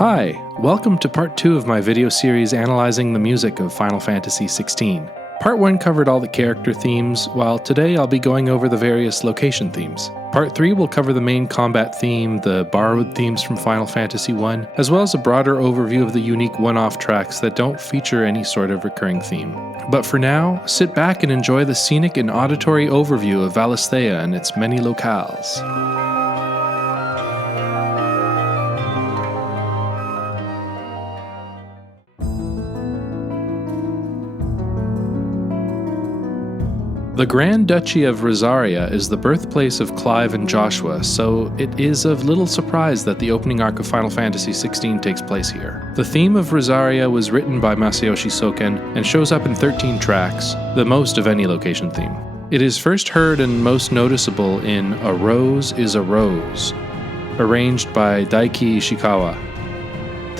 Hi, welcome to part 2 of my video series analyzing the music of Final Fantasy XVI. Part 1 covered all the character themes, while today I'll be going over the various location themes. Part 3 will cover the main combat theme, the borrowed themes from Final Fantasy I, as well as a broader overview of the unique one-off tracks that don't feature any sort of recurring theme. But for now, sit back and enjoy the scenic and auditory overview of Valisthea and its many locales. The Grand Duchy of Rosaria is the birthplace of Clive and Joshua, so it is of little surprise that the opening arc of Final Fantasy XVI takes place here. The theme of Rosaria was written by Masayoshi Soken and shows up in 13 tracks, the most of any location theme. It is first heard and most noticeable in A Rose is a Rose, arranged by Daiki Ishikawa.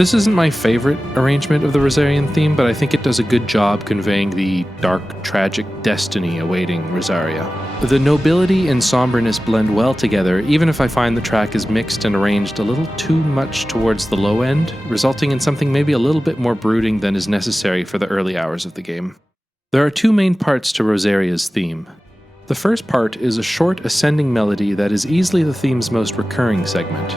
This isn't my favorite arrangement of the Rosarian theme, but I think it does a good job conveying the dark, tragic destiny awaiting Rosaria. The nobility and somberness blend well together, even if I find the track is mixed and arranged a little too much towards the low end, resulting in something maybe a little bit more brooding than is necessary for the early hours of the game. There are two main parts to Rosaria's theme. The first part is a short ascending melody that is easily the theme's most recurring segment.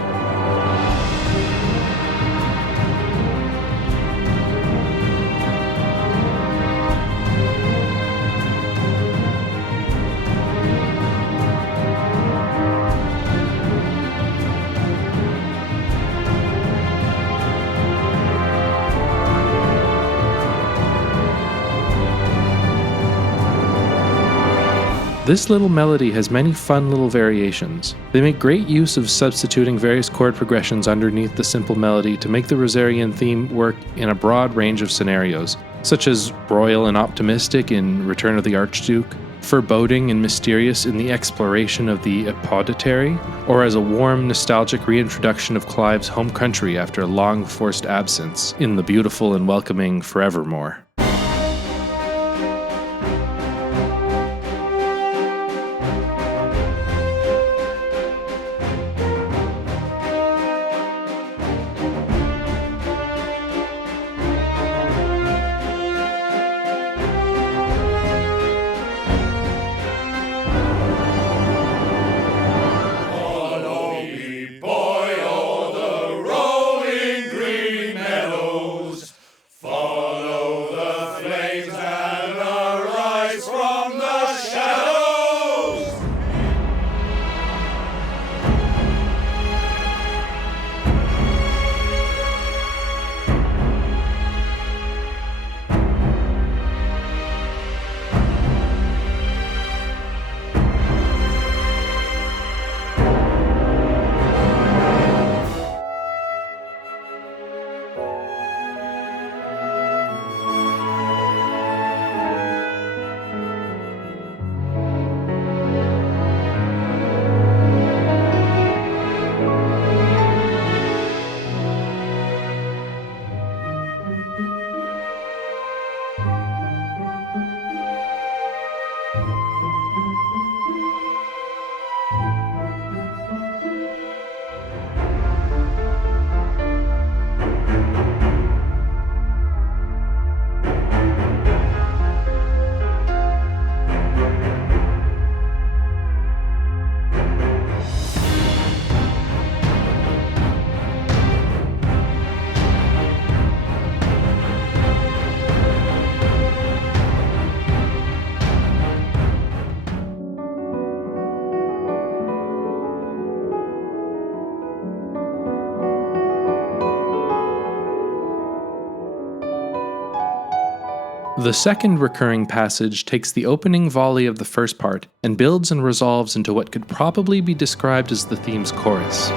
This little melody has many fun little variations. They make great use of substituting various chord progressions underneath the simple melody to make the Rosarian theme work in a broad range of scenarios, such as royal and optimistic in Return of the Archduke, foreboding and mysterious in the exploration of the Apothecary, or as a warm, nostalgic reintroduction of Clive's home country after a long forced absence in the beautiful and welcoming Forevermore. The second recurring passage takes the opening volley of the first part and builds and resolves into what could probably be described as the theme's chorus.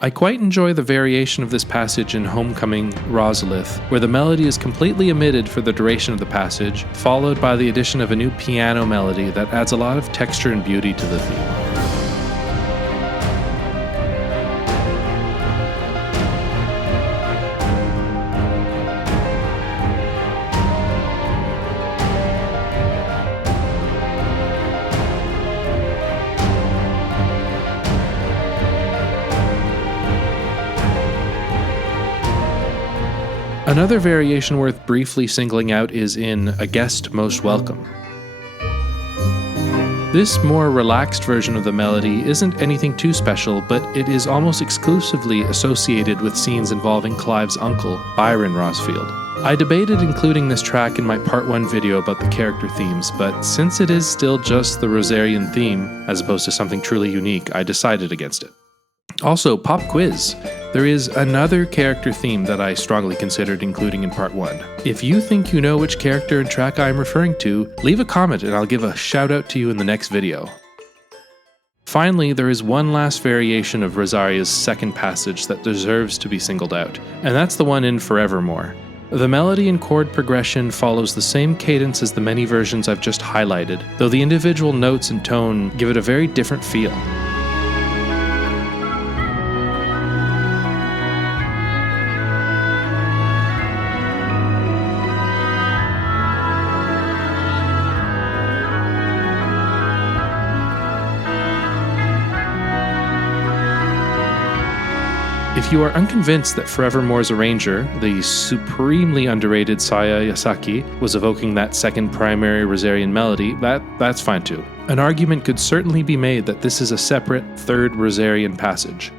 I quite enjoy the variation of this passage in Homecoming Rosalith, where the melody is completely omitted for the duration of the passage, followed by the addition of a new piano melody that adds a lot of texture and beauty to the theme. Another variation worth briefly singling out is in A Guest Most Welcome. This more relaxed version of the melody isn't anything too special, but it is almost exclusively associated with scenes involving Clive's uncle, Byron Rosfield. I debated including this track in my part 1 video about the character themes, but since it is still just the Rosarian theme, as opposed to something truly unique, I decided against it. Also, pop quiz. There is another character theme that I strongly considered including in part 1. If you think you know which character and track I am referring to, leave a comment and I'll give a shout out to you in the next video. Finally, there is one last variation of Rosaria's second passage that deserves to be singled out, and that's the one in Forevermore. The melody and chord progression follows the same cadence as the many versions I've just highlighted, though the individual notes and tone give it a very different feel. If you are unconvinced that Forevermore's arranger, the supremely underrated Saya Yasaki, was evoking that second primary Rosarian melody, that's fine too. An argument could certainly be made that this is a separate third Rosarian passage.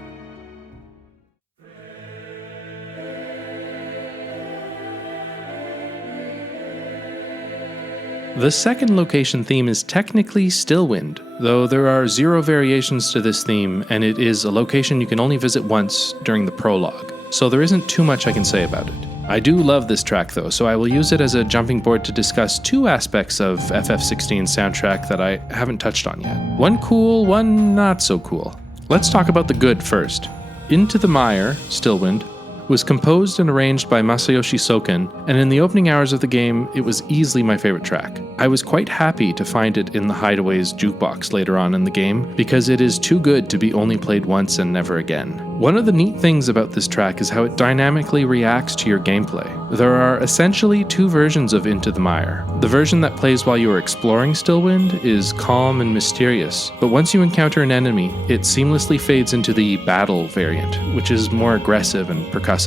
The second location theme is technically Stillwind, though there are 0 variations to this theme, and it is a location you can only visit once during the prologue, so there isn't too much I can say about it. I do love this track though, so I will use it as a jumping board to discuss 2 aspects of FF16's soundtrack that I haven't touched on yet. One cool, one not so cool. Let's talk about the good first. Into the Mire, Stillwind, was composed and arranged by Masayoshi Soken, and in the opening hours of the game, it was easily my favorite track. I was quite happy to find it in the Hideaway's jukebox later on in the game, because it is too good to be only played once and never again. One of the neat things about this track is how it dynamically reacts to your gameplay. There are essentially 2 versions of Into the Mire. The version that plays while you are exploring Stillwind is calm and mysterious, but once you encounter an enemy, it seamlessly fades into the battle variant, which is more aggressive and percussive.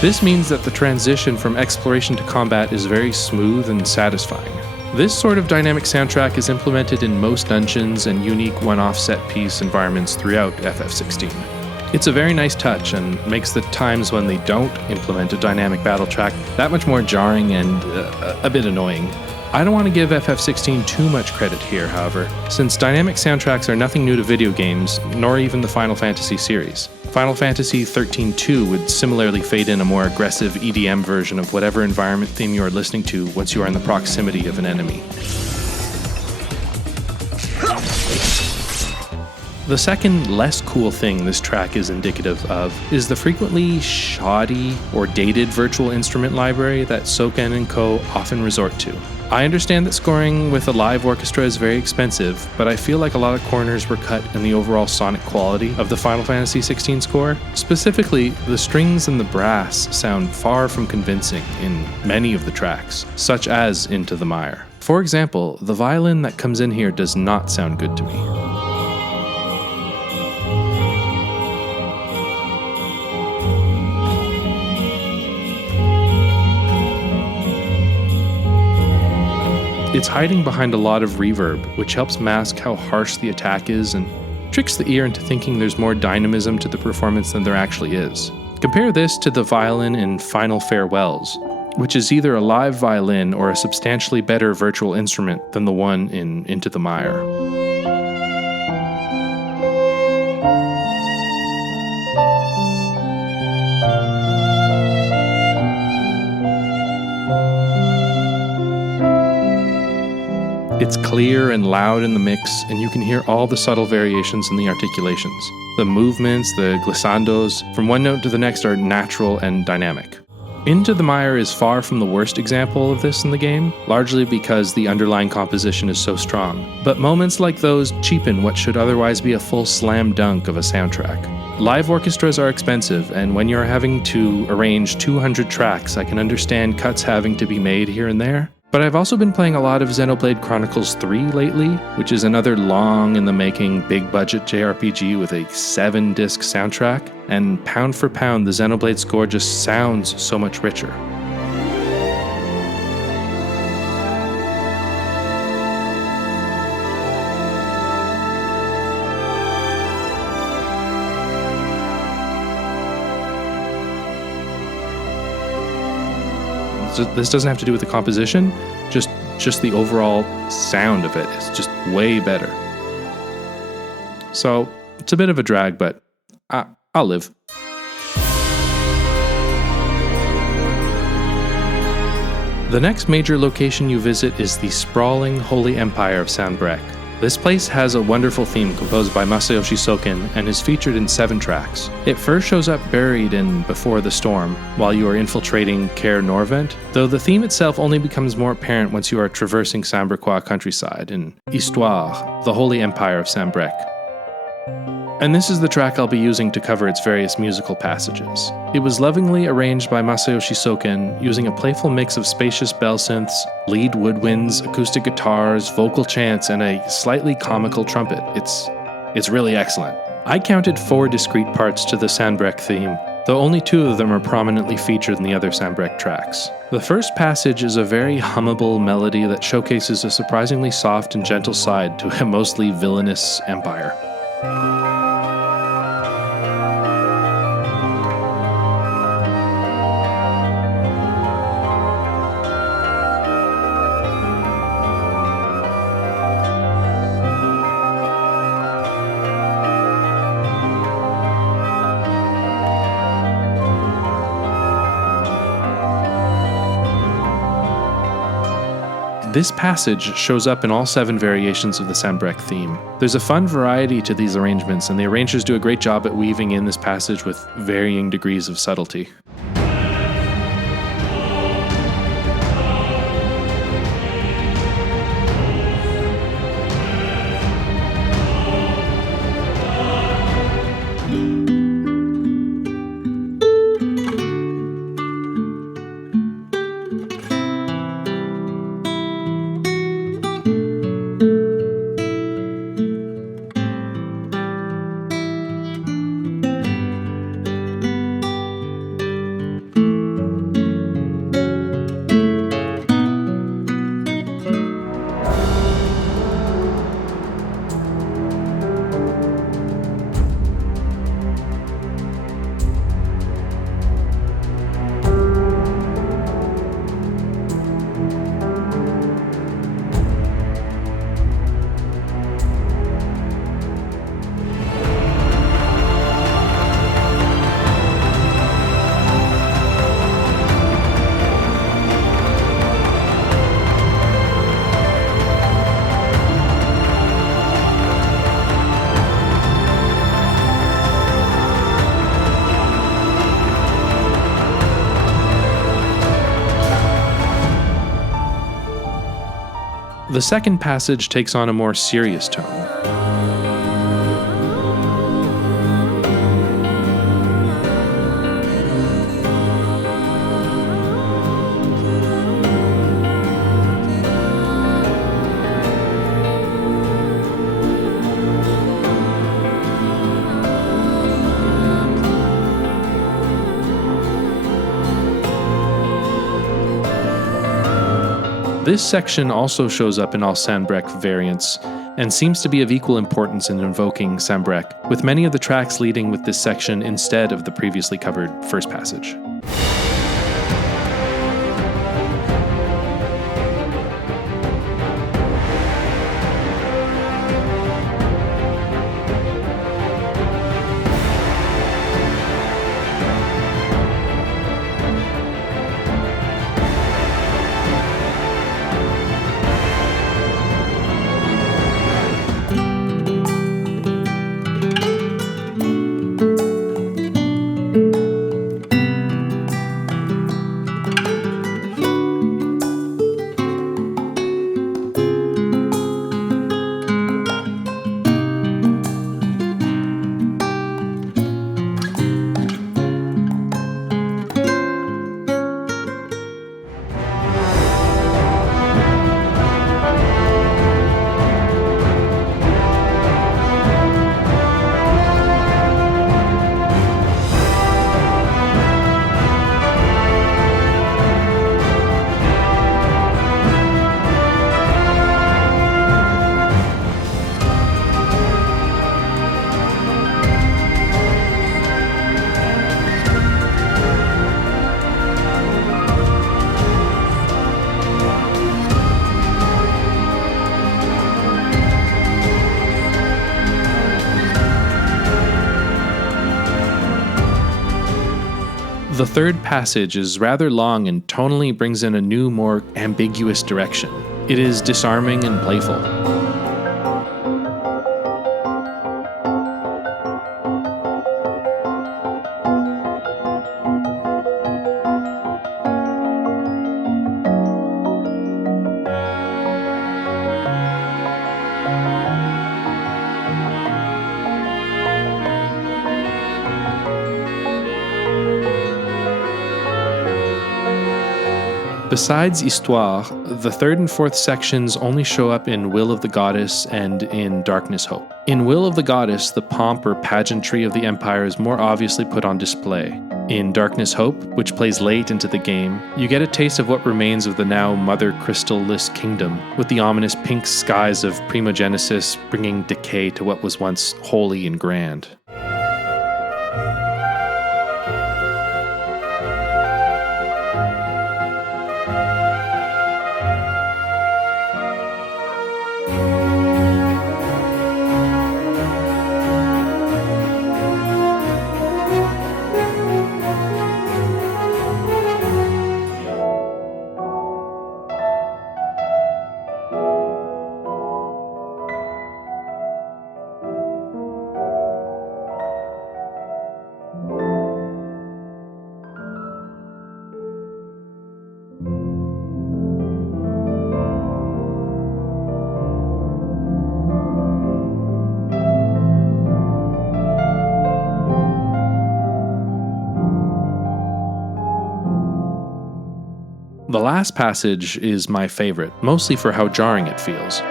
This means that the transition from exploration to combat is very smooth and satisfying. This sort of dynamic soundtrack is implemented in most dungeons and unique one-off set-piece environments throughout FF16. It's a very nice touch and makes the times when they don't implement a dynamic battle track that much more jarring and a bit annoying. I don't want to give FF16 too much credit here, however, since dynamic soundtracks are nothing new to video games, nor even the Final Fantasy series. Final Fantasy XIII-2 would similarly fade in a more aggressive EDM version of whatever environment theme you are listening to once you are in the proximity of an enemy. The second, less cool thing this track is indicative of is the frequently shoddy or dated virtual instrument library that Soken and Co. often resort to. I understand that scoring with a live orchestra is very expensive, but I feel like a lot of corners were cut in the overall sonic quality of the Final Fantasy XVI score. Specifically, the strings and the brass sound far from convincing in many of the tracks, such as Into the Mire. For example, the violin that comes in here does not sound good to me. It's hiding behind a lot of reverb, which helps mask how harsh the attack is and tricks the ear into thinking there's more dynamism to the performance than there actually is. Compare this to the violin in Final Farewells, which is either a live violin or a substantially better virtual instrument than the one in Into the Mire. It's clear and loud in the mix, and you can hear all the subtle variations in the articulations. The movements, the glissandos, from one note to the next are natural and dynamic. Into the Mire is far from the worst example of this in the game, largely because the underlying composition is so strong. But moments like those cheapen what should otherwise be a full slam dunk of a soundtrack. Live orchestras are expensive, and when you're having to arrange 200 tracks, I can understand cuts having to be made here and there. But I've also been playing a lot of Xenoblade Chronicles 3 lately, which is another long-in-the-making, big-budget JRPG with a 7-disc soundtrack, and pound for pound, the Xenoblade score just sounds so much richer. This doesn't have to do with the composition, just the overall sound of it is just way better. So it's a bit of a drag, but I'll live. The next major location you visit is the sprawling Holy Empire of Sanbreque. This place has a wonderful theme composed by Masayoshi Soken and is featured in 7 tracks. It first shows up buried in Before the Storm, while you are infiltrating Caer Norvent, though the theme itself only becomes more apparent once you are traversing Sambrequois countryside in Histoire, the Holy Empire of Sanbreque. And this is the track I'll be using to cover its various musical passages. It was lovingly arranged by Masayoshi Soken, using a playful mix of spacious bell synths, lead woodwinds, acoustic guitars, vocal chants, and a slightly comical trumpet. It's really excellent. I counted 4 discrete parts to the Sanbreque theme, though only 2 of them are prominently featured in the other Sanbreque tracks. The first passage is a very hummable melody that showcases a surprisingly soft and gentle side to a mostly villainous empire. This passage shows up in all 7 variations of the Sanbreque theme. There's a fun variety to these arrangements, and the arrangers do a great job at weaving in this passage with varying degrees of subtlety. The second passage takes on a more serious tone. This section also shows up in all Sanbreque variants, and seems to be of equal importance in invoking Sanbreque, with many of the tracks leading with this section instead of the previously covered first passage. The third passage is rather long and tonally brings in a new, more ambiguous direction. It is disarming and playful. Besides Histoire, the third and fourth sections only show up in Will of the Goddess and in Darkness Hope. In Will of the Goddess, the pomp or pageantry of the Empire is more obviously put on display. In Darkness Hope, which plays late into the game, you get a taste of what remains of the now Mother Crystal-less kingdom, with the ominous pink skies of Primogenesis bringing decay to what was once holy and grand. The last passage is my favorite, mostly for how jarring it feels.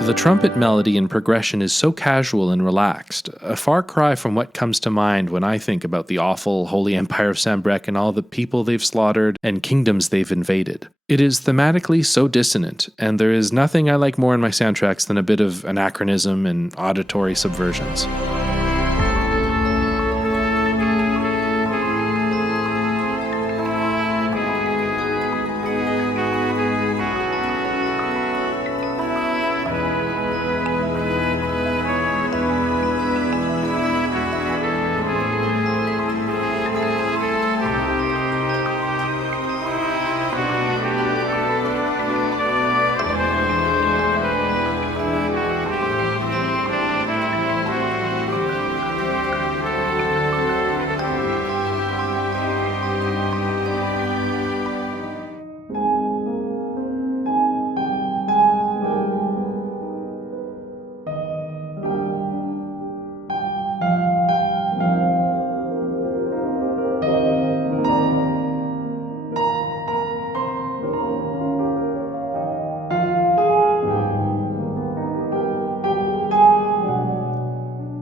The trumpet melody and progression is so casual and relaxed, a far cry from what comes to mind when I think about the awful Holy Empire of Sanbreque and all the people they've slaughtered and kingdoms they've invaded. It is thematically so dissonant, and there is nothing I like more in my soundtracks than a bit of anachronism and auditory subversions.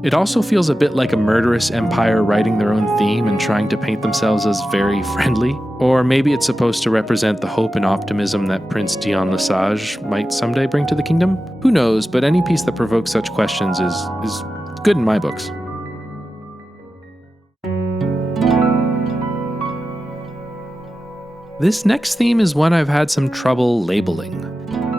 It also feels a bit like a murderous empire writing their own theme and trying to paint themselves as very friendly. Or maybe it's supposed to represent the hope and optimism that Prince Dion Lesage might someday bring to the kingdom? Who knows, but any piece that provokes such questions is good in my books. This next theme is one I've had some trouble labeling.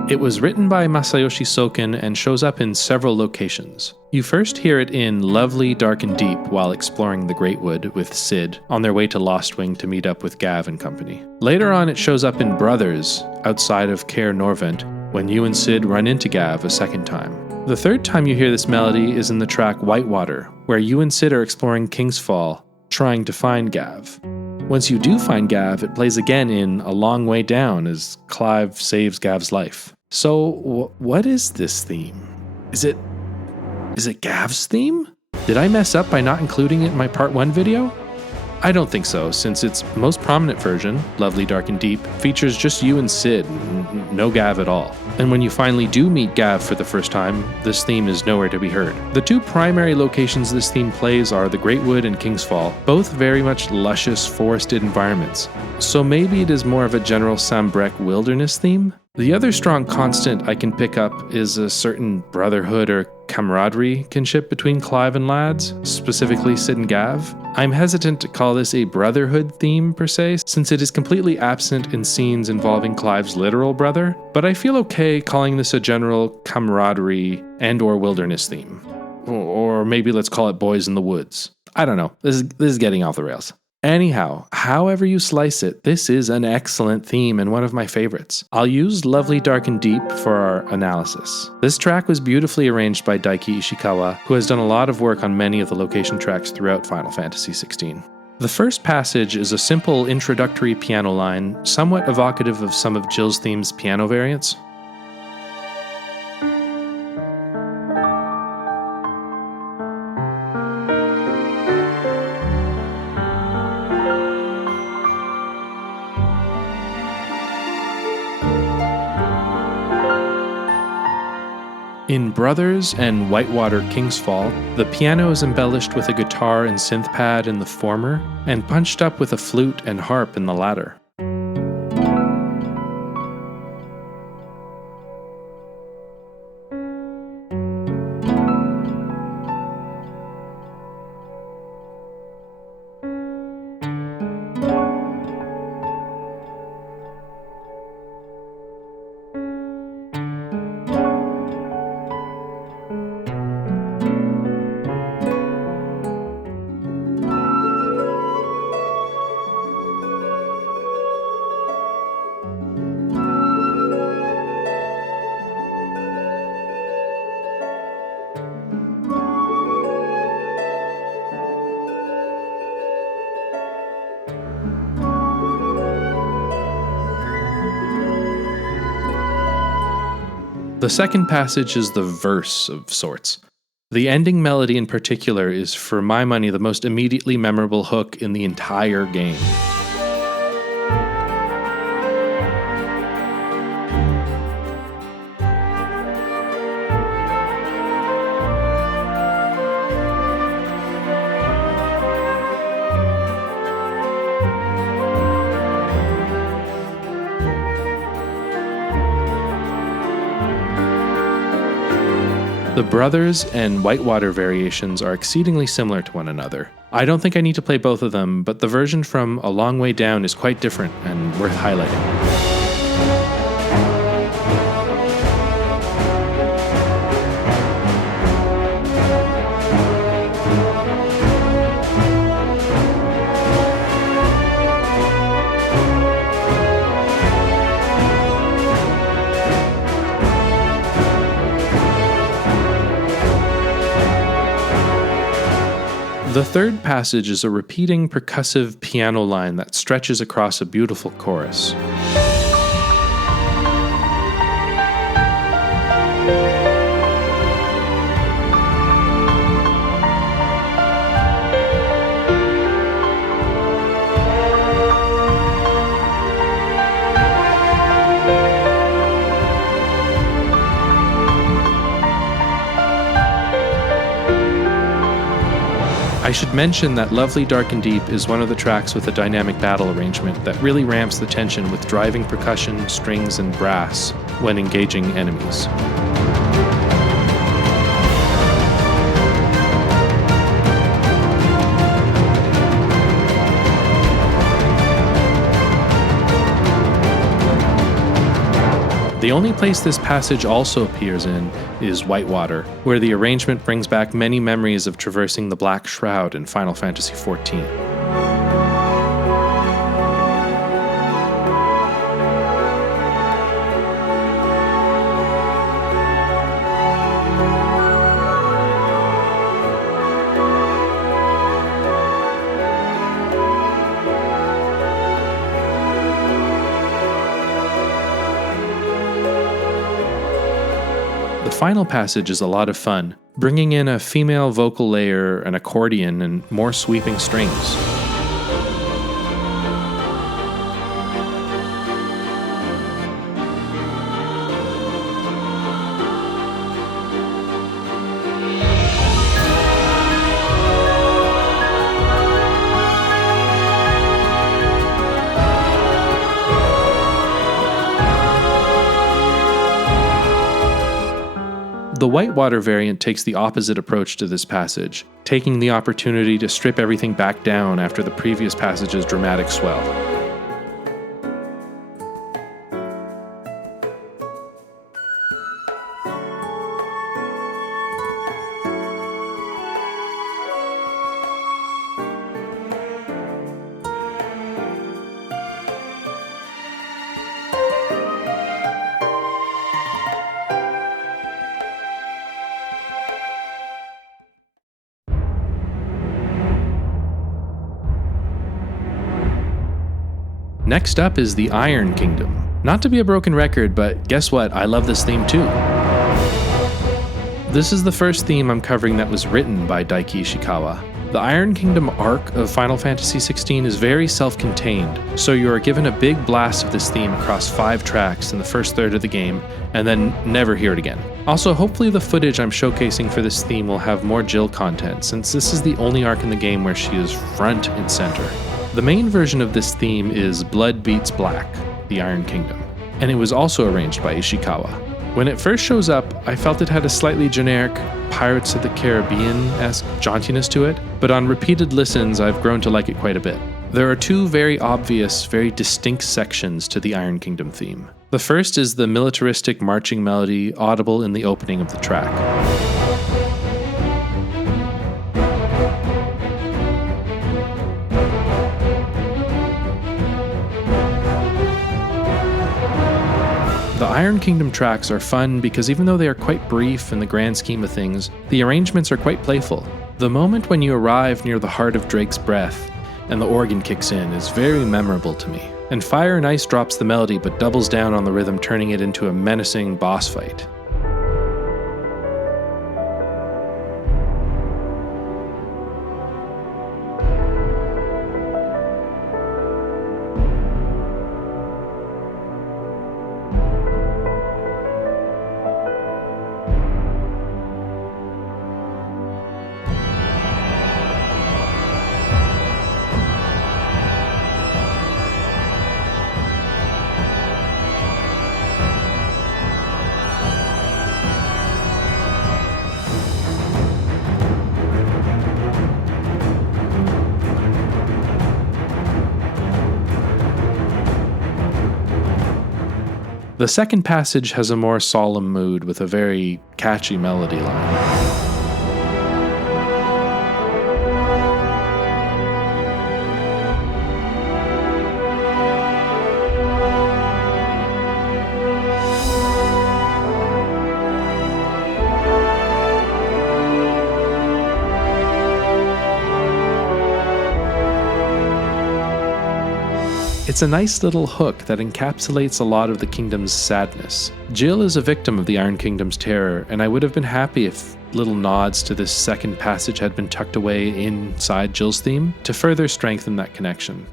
It was written by Masayoshi Soken and shows up in several locations. You first hear it in Lovely, Dark and Deep while exploring the Great Wood with Cid on their way to Lostwing to meet up with Gav and company. Later on it shows up in Brothers outside of Caer Norvent when you and Cid run into Gav a second time. The third time you hear this melody is in the track Whitewater, where you and Cid are exploring King's Fall, trying to find Gav. Once you do find Gav, it plays again in A Long Way Down as Clive saves Gav's life. So, what is this theme? Is it Gav's theme? Did I mess up by not including it in my part 1 video? I don't think so, since its most prominent version, Lovely Dark and Deep, features just you and Cid, no Gav at all. And when you finally do meet Gav for the first time, this theme is nowhere to be heard. The two primary locations this theme plays are the Great Wood and Kingsfall, both very much luscious forested environments. So maybe it is more of a general Sambrec wilderness theme? The other strong constant I can pick up is a certain brotherhood or camaraderie kinship between Clive and lads, specifically Cid and Gav. I'm hesitant to call this a brotherhood theme per se, since it is completely absent in scenes involving Clive's literal brother, but I feel okay calling this a general camaraderie and or wilderness theme. Or maybe let's call it Boys in the Woods. I don't know, this is getting off the rails. Anyhow, however you slice it, this is an excellent theme and one of my favorites. I'll use Lovely Dark and Deep for our analysis. This track was beautifully arranged by Daiki Ishikawa, who has done a lot of work on many of the location tracks throughout Final Fantasy XVI. The first passage is a simple introductory piano line, somewhat evocative of some of Jill's theme's piano variants. In Brothers and Whitewater Kingsfall, the piano is embellished with a guitar and synth pad in the former, and punched up with a flute and harp in the latter. The second passage is the verse of sorts. The ending melody in particular is, for my money, the most immediately memorable hook in the entire game. The Brothers and Whitewater variations are exceedingly similar to one another. I don't think I need to play both of them, but the version from A Long Way Down is quite different and worth highlighting. The third passage is a repeating percussive piano line that stretches across a beautiful chorus. I should mention that Lovely Dark and Deep is one of the tracks with a dynamic battle arrangement that really ramps the tension with driving percussion, strings, and brass when engaging enemies. The only place this passage also appears in is Whitewater, where the arrangement brings back many memories of traversing the Black Shroud in Final Fantasy XIV. The final passage is a lot of fun, bringing in a female vocal layer, an accordion, and more sweeping strings. The Whitewater variant takes the opposite approach to this passage, taking the opportunity to strip everything back down after the previous passage's dramatic swell. Next up is the Iron Kingdom. Not to be a broken record, but guess what? I love this theme too. This is the first theme I'm covering that was written by Daiki Ishikawa. The Iron Kingdom arc of Final Fantasy XVI is very self-contained, so you are given a big blast of this theme across 5 tracks in the first third of the game, and then never hear it again. Also, hopefully the footage I'm showcasing for this theme will have more Jill content, since this is the only arc in the game where she is front and center. The main version of this theme is Blood Beats Black, the Iron Kingdom, and it was also arranged by Ishikawa. When it first shows up, I felt it had a slightly generic Pirates of the Caribbean-esque jauntiness to it, but on repeated listens I've grown to like it quite a bit. There are 2 very obvious, very distinct sections to the Iron Kingdom theme. The first is the militaristic marching melody audible in the opening of the track. The Iron Kingdom tracks are fun because even though they are quite brief in the grand scheme of things, the arrangements are quite playful. The moment when you arrive near the heart of Drake's Breath and the organ kicks in is very memorable to me. And Fire and Ice drops the melody but doubles down on the rhythm, turning it into a menacing boss fight. The second passage has a more solemn mood with a very catchy melody line. It's a nice little hook that encapsulates a lot of the kingdom's sadness. Jill is a victim of the Iron Kingdom's terror, and I would have been happy if little nods to this second passage had been tucked away inside Jill's theme to further strengthen that connection.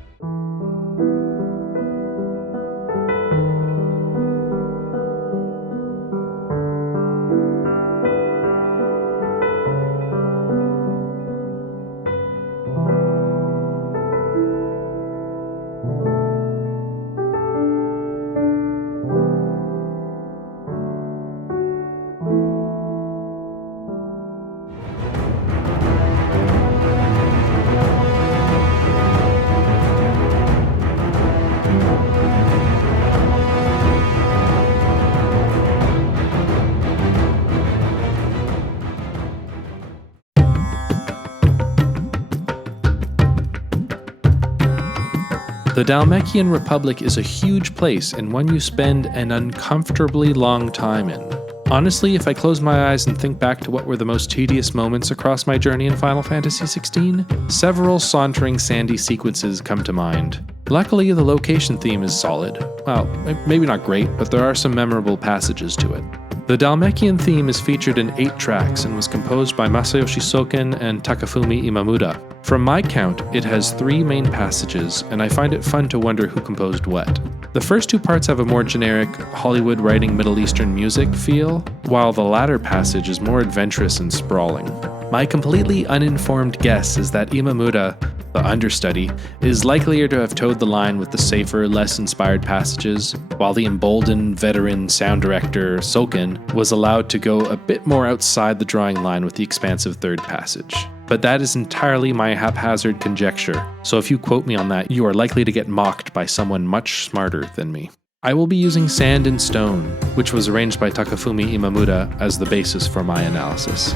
The Dhalmekian Republic is a huge place and one you spend an uncomfortably long time in. Honestly, if I close my eyes and think back to what were the most tedious moments across my journey in Final Fantasy XVI, several sauntering sandy sequences come to mind. Luckily, the location theme is solid. Well, maybe not great, but there are some memorable passages to it. The Dhalmekian theme is featured in 8 tracks and was composed by Masayoshi Soken and Takafumi Imamura. From my count, it has 3 main passages, and I find it fun to wonder who composed what. The first 2 parts have a more generic Hollywood writing Middle Eastern music feel, while the latter passage is more adventurous and sprawling. My completely uninformed guess is that Imamura, the understudy, is likelier to have towed the line with the safer, less inspired passages, while the emboldened veteran sound director Soken was allowed to go a bit more outside the drawing line with the expansive third passage. But that is entirely my haphazard conjecture, so if you quote me on that, you are likely to get mocked by someone much smarter than me. I will be using Sand and Stone, which was arranged by Takafumi Imamura, as the basis for my analysis.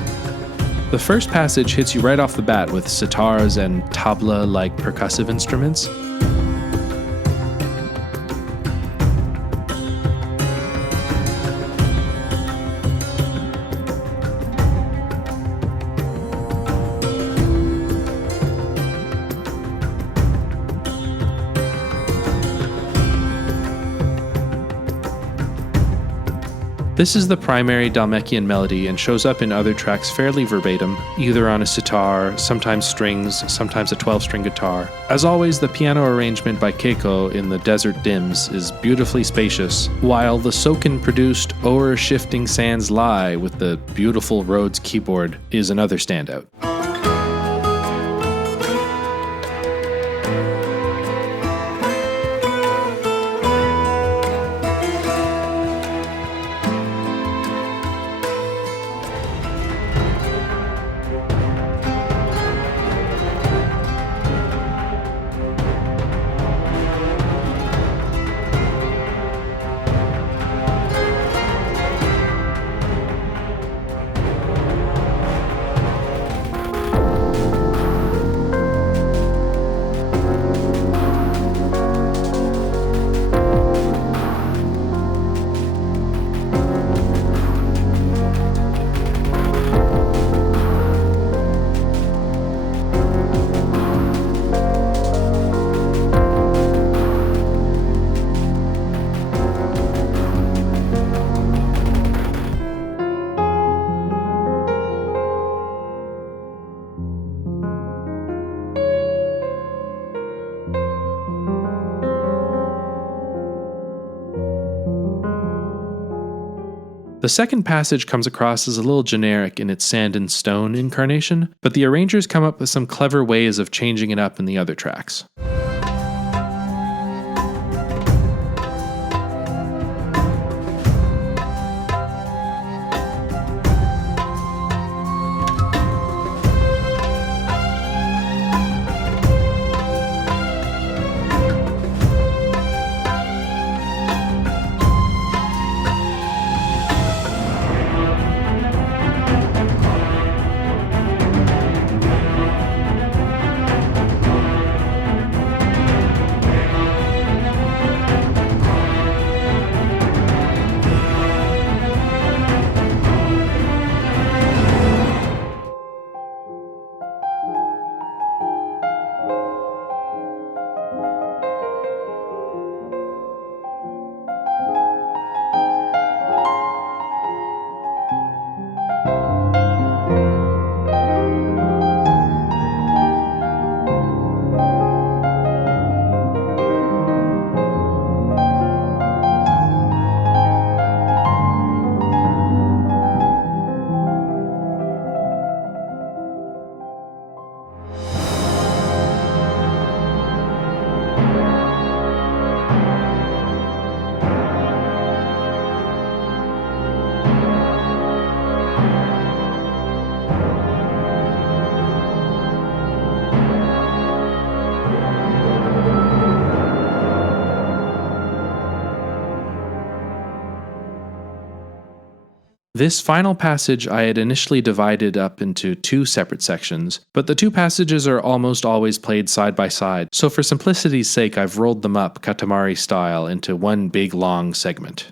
The first passage hits you right off the bat with sitars and tabla-like percussive instruments. This is the primary Dhalmekian melody and shows up in other tracks fairly verbatim, either on a sitar, sometimes strings, sometimes a 12-string guitar. As always, the piano arrangement by Keiko in The Desert Dims is beautifully spacious, while the Soken-produced O'er Shifting Sands Lie with the beautiful Rhodes keyboard is another standout. The second passage comes across as a little generic in its Sand and Stone incarnation, but the arrangers come up with some clever ways of changing it up in the other tracks. This final passage I had initially divided up into two separate sections, but the two passages are almost always played side by side, so for simplicity's sake I've rolled them up Katamari style into one big long segment.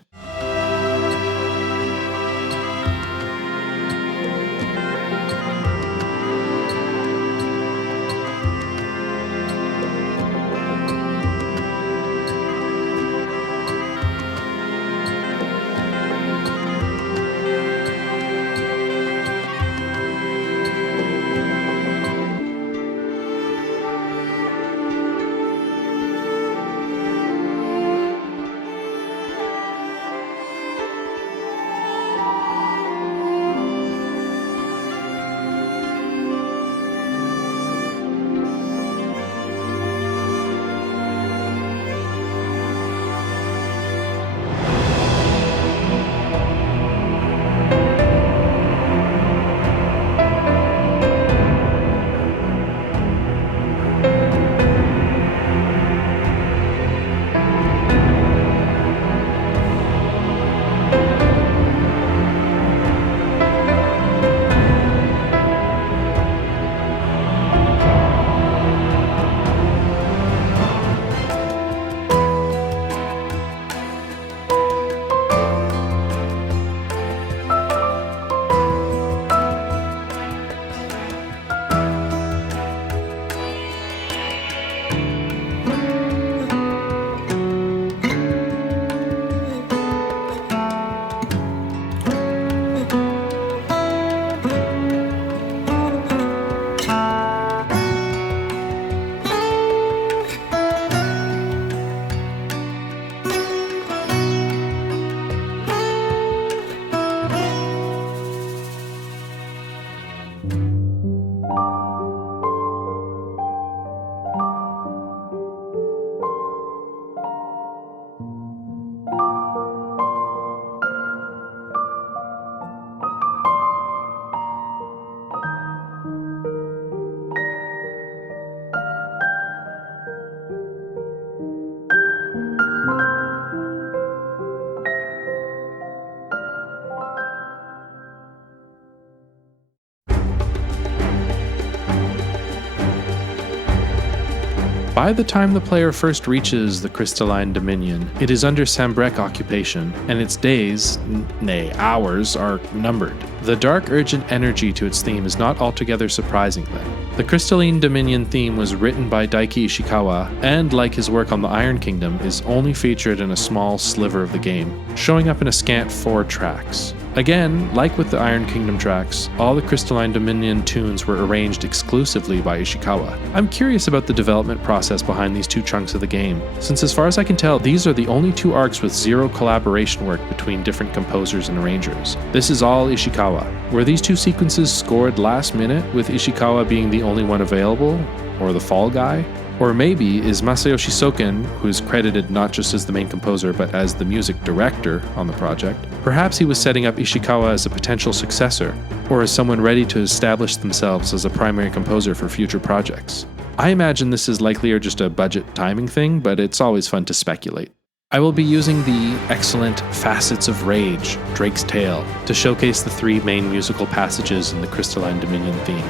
By the time the player first reaches the Crystalline Dominion, it is under Sambrek occupation, and its days, nay hours, are numbered. The dark, urgent energy to its theme is not altogether surprising then. The Crystalline Dominion theme was written by Daiki Ishikawa, and like his work on the Iron Kingdom, is only featured in a small sliver of the game, showing up in a scant 4 tracks. Again, like with the Iron Kingdom tracks, all the Crystalline Dominion tunes were arranged exclusively by Ishikawa. I'm curious about the development process behind these 2 chunks of the game, since as far as I can tell, these are the only 2 arcs with 0 collaboration work between different composers and arrangers. This is all Ishikawa. Were these 2 sequences scored last minute, with Ishikawa being the only one available, or the fall guy? Or maybe is Masayoshi Soken, who is credited not just as the main composer but as the music director on the project, perhaps he was setting up Ishikawa as a potential successor, or as someone ready to establish themselves as a primary composer for future projects. I imagine this is likely just a budget timing thing, but it's always fun to speculate. I will be using the excellent Facets of Rage, Drake's Tale, to showcase the 3 main musical passages in the Crystalline Dominion theme.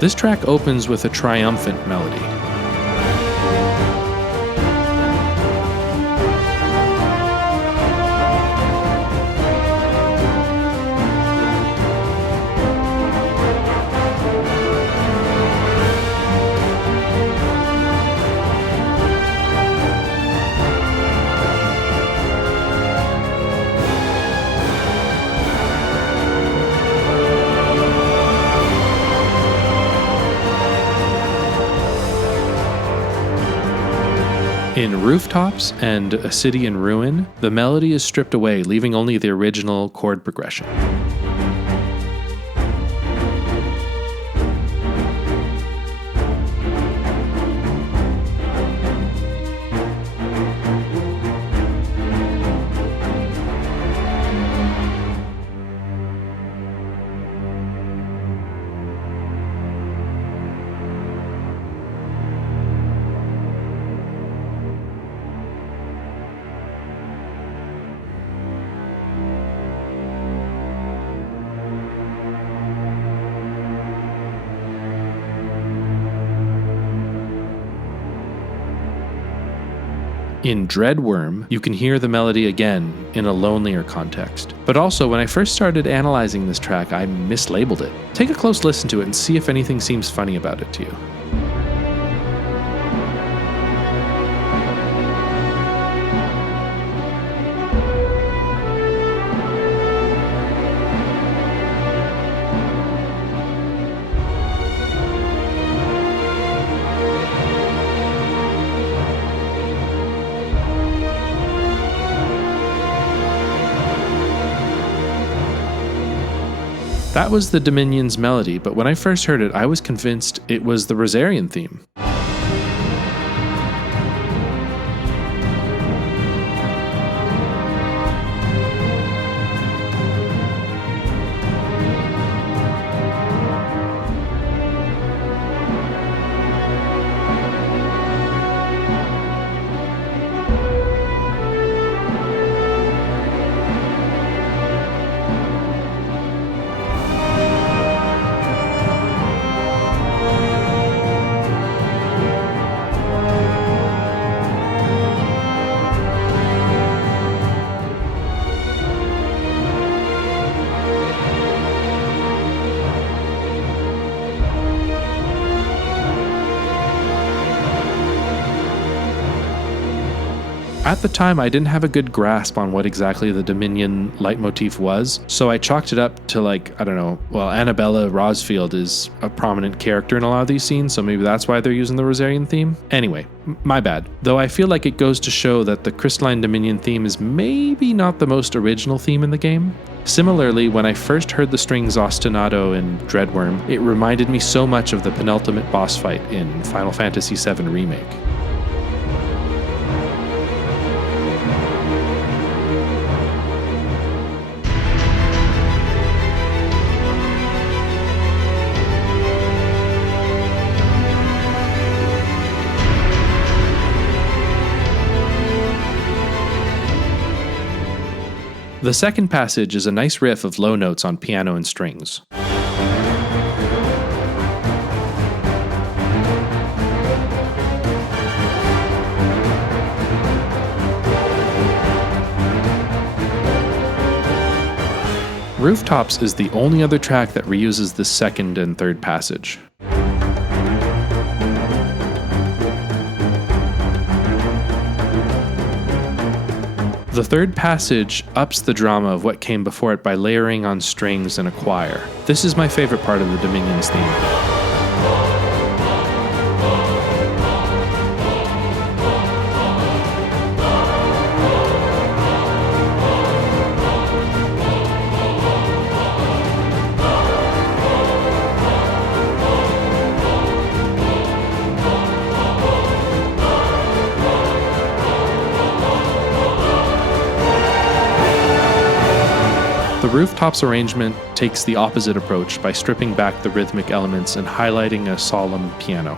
This track opens with a triumphant melody. In Rooftops and A City in Ruin, the melody is stripped away, leaving only the original chord progression. In Dreadworm, you can hear the melody again in a lonelier context. But also, when I first started analyzing this track, I mislabeled it. Take a close listen to it and see if anything seems funny about it to you. That was the Dominion's melody, but when I first heard it, I was convinced it was the Rosarian theme. At the time, I didn't have a good grasp on what exactly the Dominion leitmotif was, so I chalked it up to Annabella Rosfield is a prominent character in a lot of these scenes, so maybe that's why they're using the Rosarian theme. Anyway, my bad. Though I feel like it goes to show that the Crystalline Dominion theme is maybe not the most original theme in the game. Similarly, when I first heard the strings ostinato in Dreadworm, it reminded me so much of the penultimate boss fight in Final Fantasy VII Remake. The second passage is a nice riff of low notes on piano and strings. Rooftops is the only other track that reuses the second and third passage. The third passage ups the drama of what came before it by layering on strings and a choir. This is my favorite part of the Dominions theme. The Rooftops arrangement takes the opposite approach by stripping back the rhythmic elements and highlighting a solemn piano.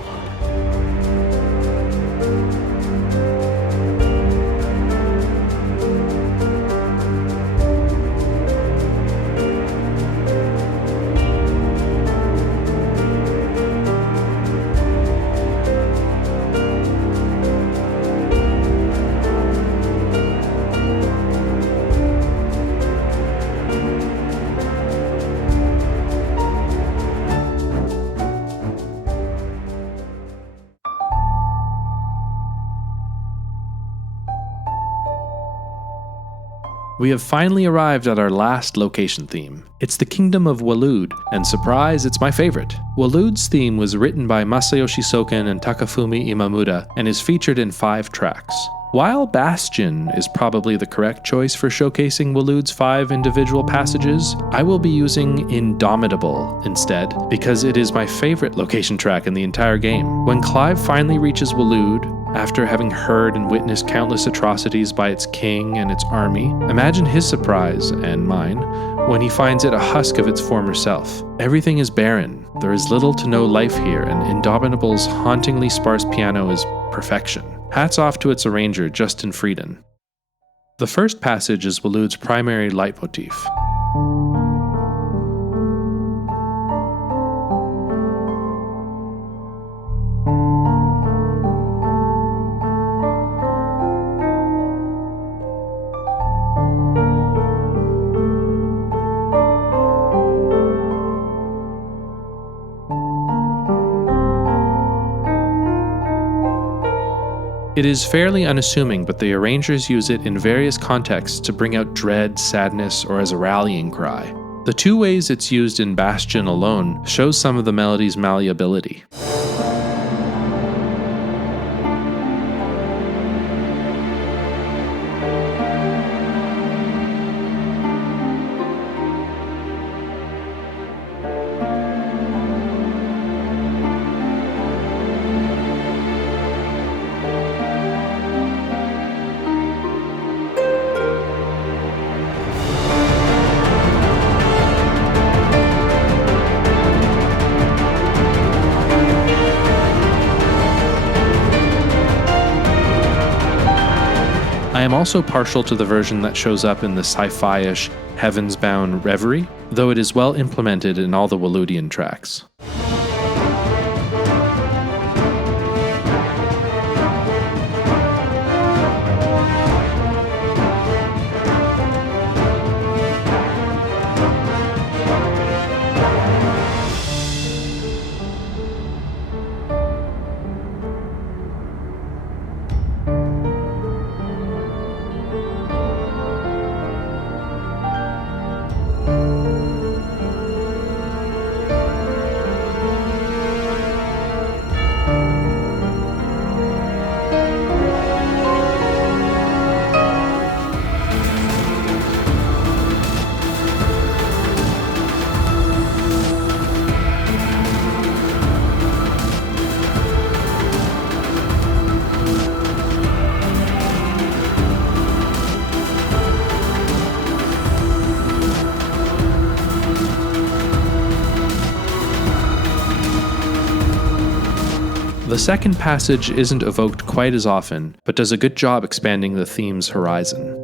We have finally arrived at our last location theme. It's the Kingdom of Waloed, and surprise, it's my favorite. Waloed's theme was written by Masayoshi Soken and Takafumi Imamura and is featured in 5 tracks. While Bastion is probably the correct choice for showcasing Waloed's 5 individual passages, I will be using Indomitable instead, because it is my favorite location track in the entire game. When Clive finally reaches Waloed, after having heard and witnessed countless atrocities by its king and its army, imagine his surprise, and mine, when he finds it a husk of its former self. Everything is barren, there is little to no life here, and Indomitable's hauntingly sparse piano is perfection. Hats off to its arranger, Justin Frieden. The first passage is Waloed's primary leitmotif. It is fairly unassuming, but the arrangers use it in various contexts to bring out dread, sadness, or as a rallying cry. The 2 ways it's used in Bastion alone shows some of the melody's malleability. I am also partial to the version that shows up in the sci-fi-ish Heavens Bound Reverie, though it is well implemented in all the Waloedian tracks. The second passage isn't evoked quite as often, but does a good job expanding the theme's horizon.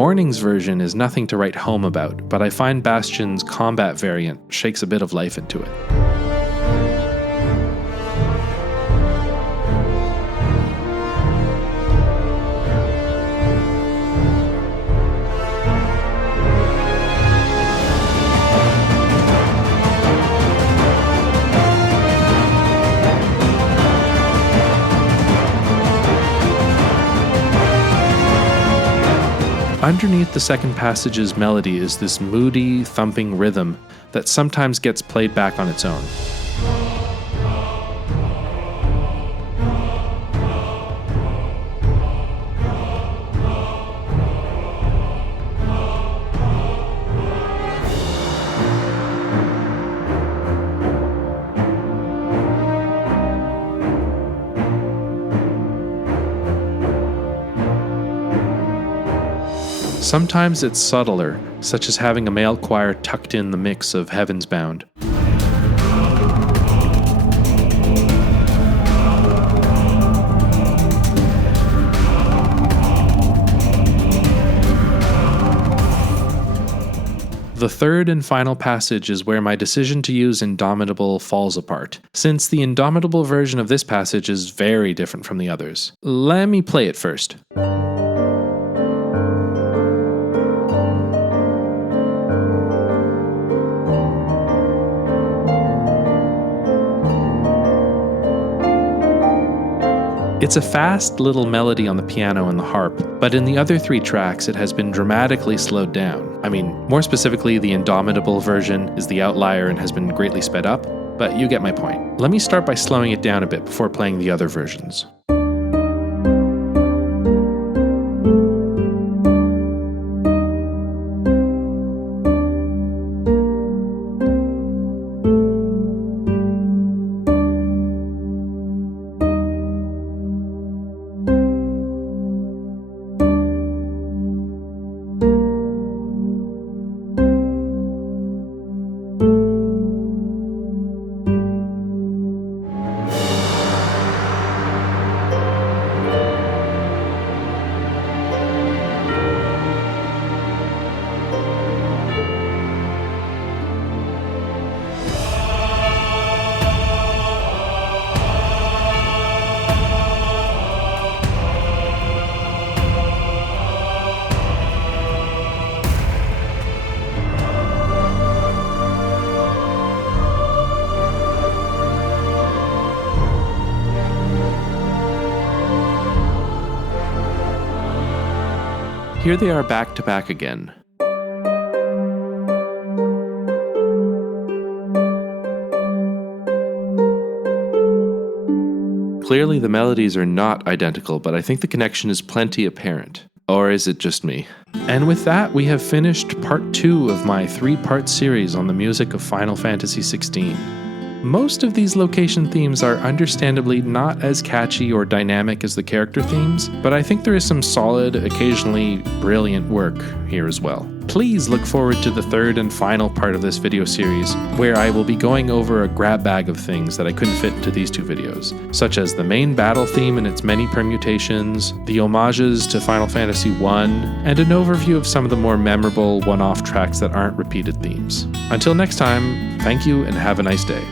Morning's version is nothing to write home about, but I find Bastion's combat variant shakes a bit of life into it. Underneath the second passage's melody is this moody, thumping rhythm that sometimes gets played back on its own. Sometimes it's subtler, such as having a male choir tucked in the mix of Heaven's Bound. The third and final passage is where my decision to use Indomitable falls apart, since the Indomitable version of this passage is very different from the others. Let me play it first. It's a fast little melody on the piano and the harp, but in the other three tracks it has been dramatically slowed down. I mean, more specifically, the Indomitable version is the outlier and has been greatly sped up, but you get my point. Let me start by slowing it down a bit before playing the other versions. Here they are back to back again. Clearly the melodies are not identical, but I think the connection is plenty apparent. Or is it just me? And with that, we have finished part 2 of my 3-part series on the music of Final Fantasy XVI. Most of these location themes are understandably not as catchy or dynamic as the character themes, but I think there is some solid, occasionally brilliant work here as well. Please look forward to the third and final part of this video series, where I will be going over a grab bag of things that I couldn't fit into these 2 videos, such as the main battle theme and its many permutations, the homages to Final Fantasy I, and an overview of some of the more memorable one-off tracks that aren't repeated themes. Until next time, thank you and have a nice day.